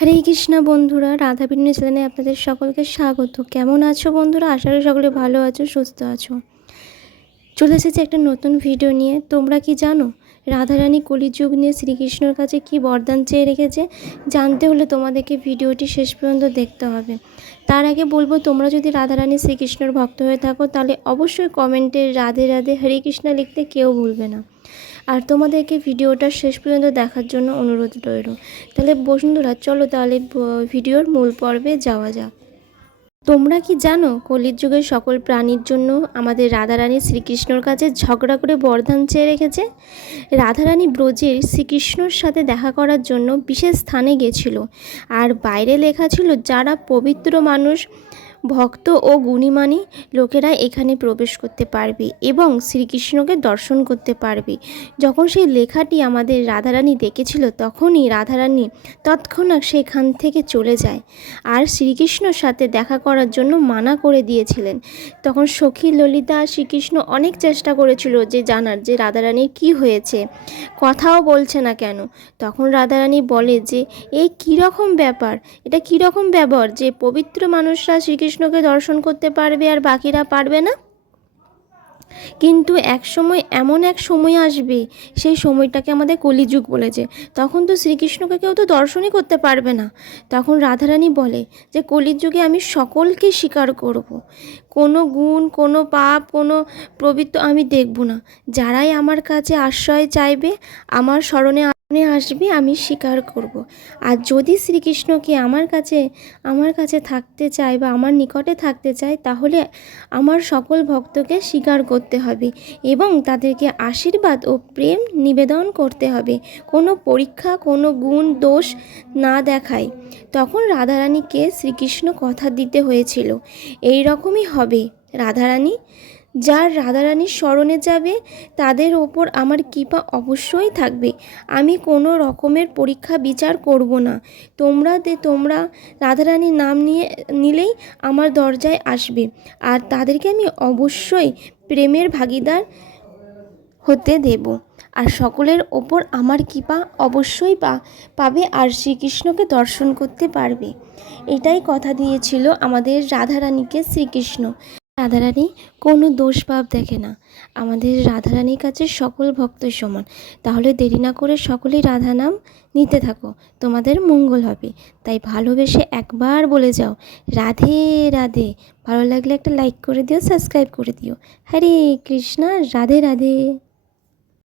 হরে কৃষ্ণা বন্ধুরা, রাধাবিন্ন চ্যানেলে আপনাদের সকলকে স্বাগত। কেমন আছো বন্ধুরা? আশা করি সকলে ভালো আছো, সুস্থ আছো। চলে এসেছে একটা নতুন ভিডিও নিয়ে। তোমরা কি জানো রাধারানী কলিযুগ নিয়ে শ্রীকৃষ্ণর কাছে কি বরদান চেয়ে রেখেছে? জানতে হলে তোমাদেরকে ভিডিওটি শেষ পর্যন্ত দেখতে হবে। তার আগে বলবো, তোমরা যদি রাধারানী শ্রীকৃষ্ণর ভক্ত হয়ে থাকো তাহলে অবশ্যই কমেন্টে রাধে রাধে হরে কৃষ্ণ লিখতে কেউ ভুলবে না। আর তোমাদেরকে ভিডিওটা শেষ পর্যন্ত দেখার জন্য অনুরোধ রইল। তাহলে বন্ধুরা চলো তাহলে ভিডিওর মূল পর্বে যাওয়া যাক। তোমরা কি জানো কলির যুগের সকল প্রাণীর জন্য আমাদের রাধারানী শ্রীকৃষ্ণর কাছে ঝগড়া করে বরদান চেয়ে রেখেছে? রাধারানী ব্রজের শ্রীকৃষ্ণর সাথে দেখা করার জন্য বিশেষ স্থানে গেছিল, আর বাইরে লেখা ছিল যারা পবিত্র মানুষ, ভক্ত ও গুণীমানী লোকেরা এখানে প্রবেশ করতে পারবে এবং শ্রীকৃষ্ণকে দর্শন করতে পারবে। যখন সেই লেখাটি আমাদের রাধারানী দেখেছিল তখনই রাধারানী তৎক্ষণাৎ সেখান থেকে চলে যায় আর শ্রীকৃষ্ণর সাথে দেখা করার জন্য মানা করে দিয়েছিলেন। তখন সখী ললিতা শ্রীকৃষ্ণ অনেক চেষ্টা করেছিল যে জানার যে রাধারানীর কি হয়েছে, কথাও বলছে না কেন। তখন রাধারানী বলে যে এই কীরকম ব্যাপার, এটা কীরকম ব্যবহার যে পবিত্র মানুষরা শ্রীকৃষ্ণকে দর্শন করতে পারবে আর বাকিরা পারবে না। কিন্তু এমন এক সময় আসবে, সেই সময়টাকে আমাদের কলিযুগ বলেছে। তখন তো শ্রীকৃষ্ণকে কেউ তো দর্শনই করতে পারবে না। তখন রাধারানী বলে যে কলিযুগে আমি সকলকে স্বীকার করব, কোনো গুণ, কোনো পাপ, কোনো পবিত্র আমি দেখব না। যারাই আমার কাছে আশ্রয় চাইবে, আমার শরণে আসবে, আমি স্বীকার করব। আর যদি শ্রীকৃষ্ণকে আমার কাছে থাকতে চায় বা আমার নিকটে থাকতে চায়, তাহলে আমার সকল ভক্তকে স্বীকার করতে হবে এবং তাদেরকে আশীর্বাদ ও প্রেম নিবেদন করতে হবে, কোনো পরীক্ষা, কোনো গুণ দোষ না দেখায়। তখন রাধারানীকে শ্রীকৃষ্ণ কথা দিতে হয়েছিল এই রকমই হবে। রাধারানীর শরণে যাবে তাদের ওপর আমার কৃপা অবশ্যই থাকবে। আমি কোনো রকমের পরীক্ষা বিচার করব না। তোমরা রাধারানীর নাম নিলেই আমার দরজায় আসবে, আর তাদেরকে আমি অবশ্যই প্রেমের ভাগীদার হতে দেব, আর সকলের ওপর আমার কৃপা অবশ্যই পাবে আর শ্রীকৃষ্ণকে দর্শন করতে পারবে। এটাই কথা দিয়েছিল আমাদের রাধারানীকে শ্রীকৃষ্ণ। রাধারানী কোনো দোষ পাপ দেখে না, আমাদের রাধারানীর কাছে সকল ভক্ত সমান। তাহলে দেরি না করে সকলেই রাধা নাম নিতে থাকো, তোমাদের মঙ্গল হবে। তাই ভালোবেসে একবার বলে যাও রাধে রাধে। ভালো লাগলে একটা লাইক করে দিও, সাবস্ক্রাইব করে দিও। হরে কৃষ্ণা, রাধে রাধে।